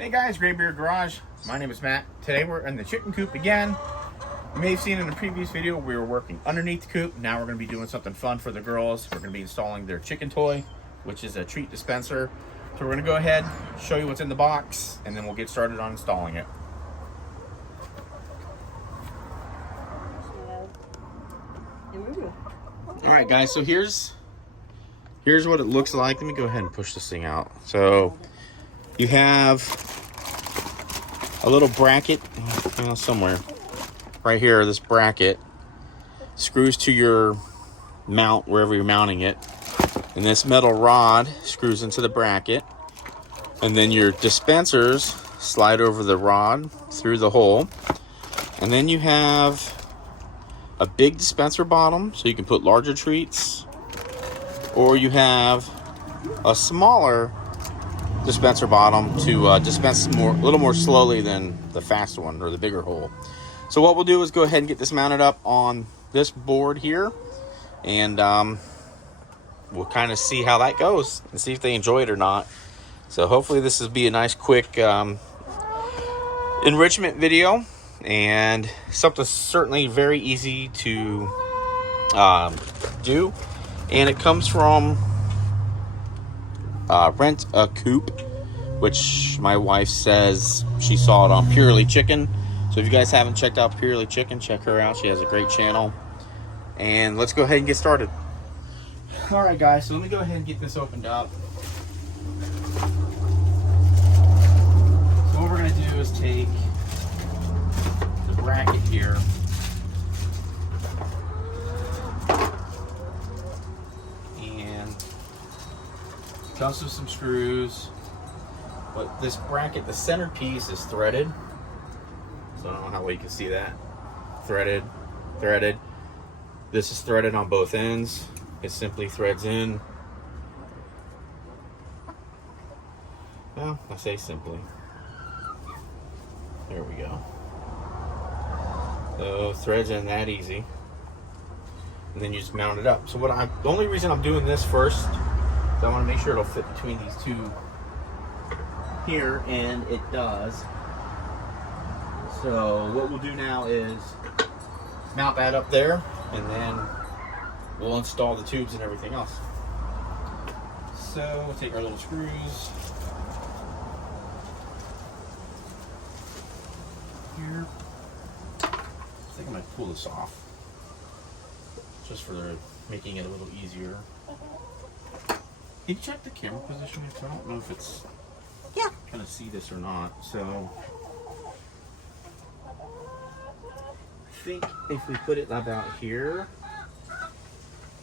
Hey guys, Graybeard Garage. My name is Matt. Today we're in the chicken coop again. You may have seen in the previous video we were working underneath the coop. Now we're going to be doing something fun for the girls. We're going to be installing their chicken toy, which is a treat dispenser. So we're going to go ahead, show you what's in the box, and then we'll get started on installing it. Alright guys, so here's what it looks like. Let me go ahead and push this thing out. So you have a little bracket somewhere right here. This bracket screws to your mount wherever you're mounting it, and this metal rod screws into the bracket, and then your dispensers slide over the rod through the hole, and then you have a big dispenser bottom so you can put larger treats, or you have a smaller dispenser bottom to dispense a little more slowly than the fast one or the bigger hole. So what we'll do is go ahead and get this mounted up on this board here, and we'll kind of see how that goes and see if they enjoy it or not. So hopefully this will be a nice quick enrichment video, and something certainly very easy to do. And it comes from Rent a Coop, which my wife says she saw it on Purely Chicken. So if you guys haven't checked out Purely Chicken, check her out. She has a great channel. And let's go ahead and get started. All right, guys, so let me go ahead and get this opened up. So what we're going to do is take the bracket here, and it comes with some screws. But this bracket, the center piece is threaded. So I don't know how well you can see that. Threaded. This is threaded on both ends. It simply threads in. Well, I say simply. There we go. So threads in that easy. And then you just mount it up. So the only reason I'm doing this first is I want to make sure it'll fit between these two here, and it does. So what we'll do now is mount that up there, and then we'll install the tubes and everything else. So we'll take our little screws here. I think I might pull this off just for making it a little easier. Can you check the camera position? I don't know if it's gonna see this or not. So I think if we put it about here,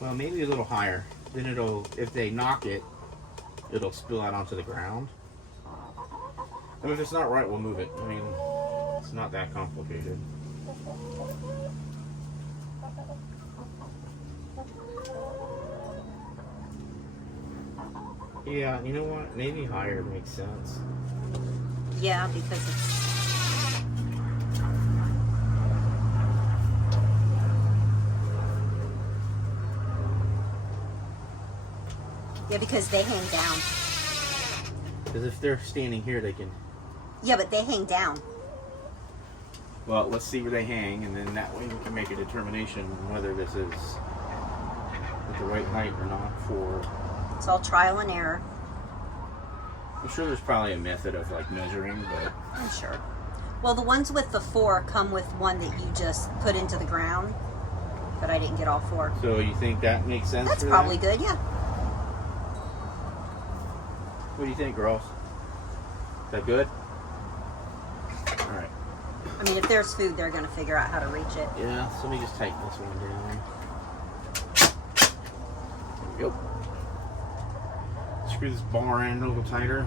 well, maybe a little higher, then if they knock it, it'll spill out onto the ground. I mean, if it's not right, we'll move it. I mean, it's not that complicated. Yeah, you know what? Maybe higher makes sense. Yeah, because it's... Yeah, because they hang down. Because if they're standing here, they can... Yeah, but they hang down. Well, let's see where they hang, and then that way we can make a determination whether this is at the right height or not for... It's all trial and error. I'm sure there's probably a method of measuring, but... I'm sure. Well, the ones with the 4 come with one that you just put into the ground, but I didn't get all 4. So you think that makes sense? That's probably good, yeah. What do you think, girls? Is that good? All right. I mean, if there's food, they're going to figure out how to reach it. Yeah, so let me just tighten this one down. There we go. Screw this bar in a little tighter.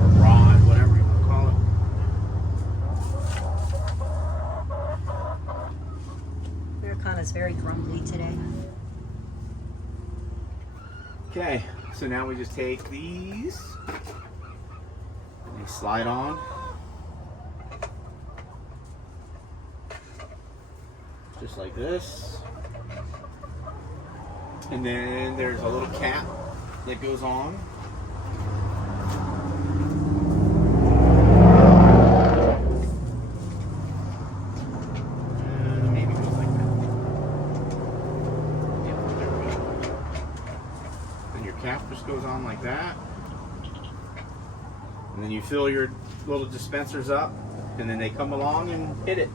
Or rod, whatever you want to call it. Americana's very grumbly today. Okay, so now we just take these and they slide on. Just like this. And then there's a little cap that goes on. And then you fill your little dispensers up, and then they come along and hit it.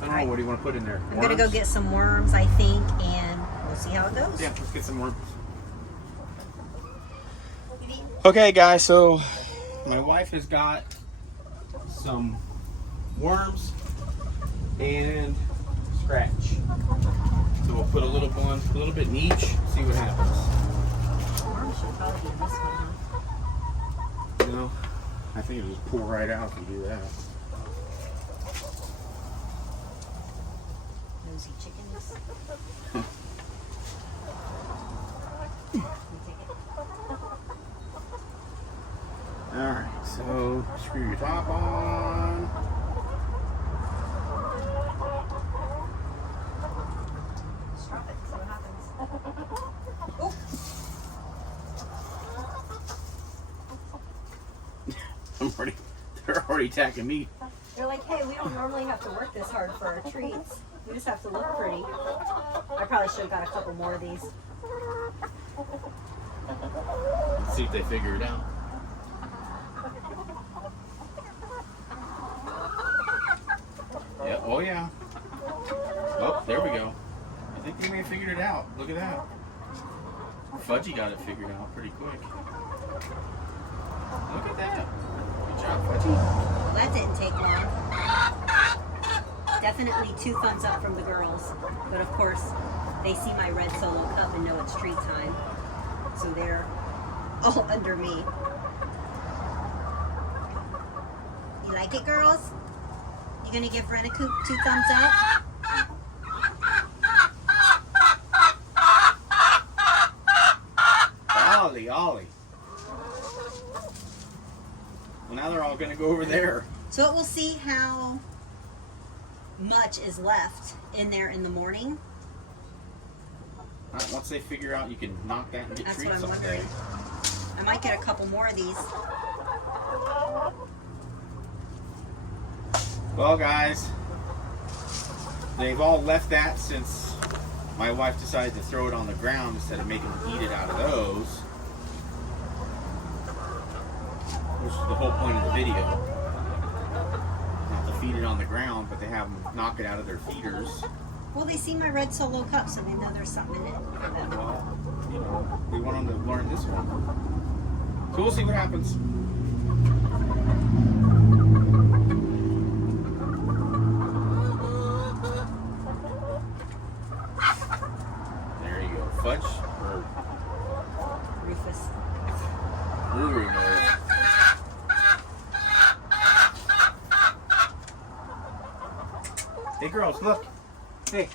I don't know, what do you want to put in there? I'm gonna go get some worms, I think, and we'll see how it goes. Yeah, let's get some worms. Okay, guys, so my wife has got some worms and scratch. So we'll put a little bit in each, see what happens. Worms should probably be in this one, huh? You know, I think it'll just pour right out if you do that. Nosy chickens. Alright, so screw your top on. Just drop it, see what happens. Oh. They're already attacking me. They're like, hey, we don't normally have to work this hard for our treats. We just have to look pretty. I probably should have got a couple more of these. Let's see if they figure it out. Yeah, oh yeah. Oh, there we go. I think they may have figured it out. Look at that. Fudgy got it figured out pretty quick. Look at that. Good job, Fudgy. Well, that didn't take long. Definitely 2 thumbs up from the girls. But of course, they see my red Solo cup and know it's treat time. So they're all under me. You like it, girls? You gonna give Ren a Coop 2 thumbs up? Ollie. Well, now they're all gonna go over there. So we'll see how much is left in there in the morning. Once they figure out you can knock that and get That's treats what I'm someday. wondering. I might get a couple more of these. Well, guys, they've all left that since my wife decided to throw it on the ground instead of making them eat it out of those. Which is the whole point of the video. Not to feed it on the ground, but to have them knock it out of their feeders. Well, they see my red Solo cup, so they know there's something in it for them. Well, you know, we want them to learn this one. So we'll see what happens. There you go. Fudge or Rufus. Ruru knows. Hey girls, look. Hey.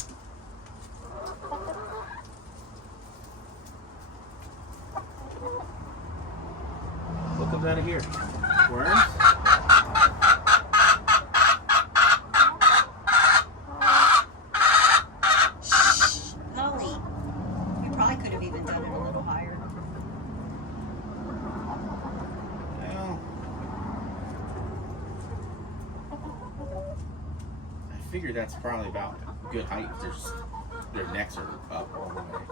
What comes out of here? Worms? Shh, Holly. We probably could have even done it a little higher. Well, I figure that's probably about good height. Their necks are up all the way.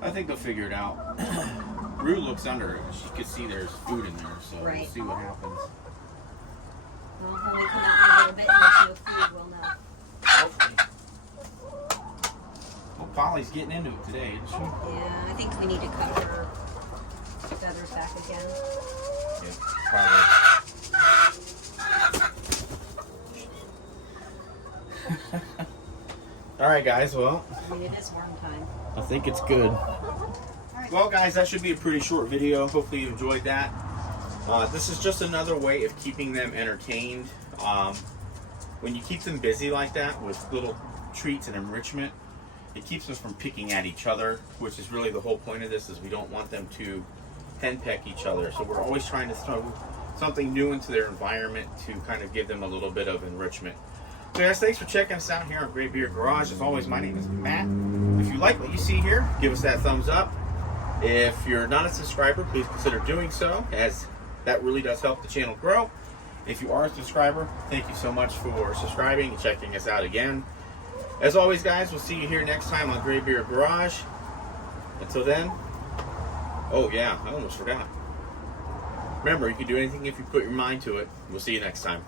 I think they'll figure it out. Rue looks under it. She could see there's food in there, so Right. we'll see what happens. Well, when we come out in a little bit and there's no food, we'll know. Hopefully. Well, Polly's getting into it today, isn't she? Yeah, I think we need to cut her feathers back again. Yeah, probably. All right, guys. Well, I mean, it is worm time. I think it's good. Alright. Well, guys, that should be a pretty short video. Hopefully you enjoyed that. This is just another way of keeping them entertained. When you keep them busy like that with little treats and enrichment, it keeps them from picking at each other, which is really the whole point of this, is we don't want them to henpeck each other. So we're always trying to throw something new into their environment to kind of give them a little bit of enrichment. So guys, thanks for checking us out here on Great Beard Garage. As always, my name is Matt. If you like what you see here, give us that thumbs up. If you're not a subscriber, please consider doing so, as that really does help the channel grow. If you are a subscriber, thank you so much for subscribing and checking us out again. As always, guys, we'll see you here next time on Great Beard Garage. Until then, Oh yeah, I almost forgot. Remember, you can do anything if you put your mind to it. We'll see you next time.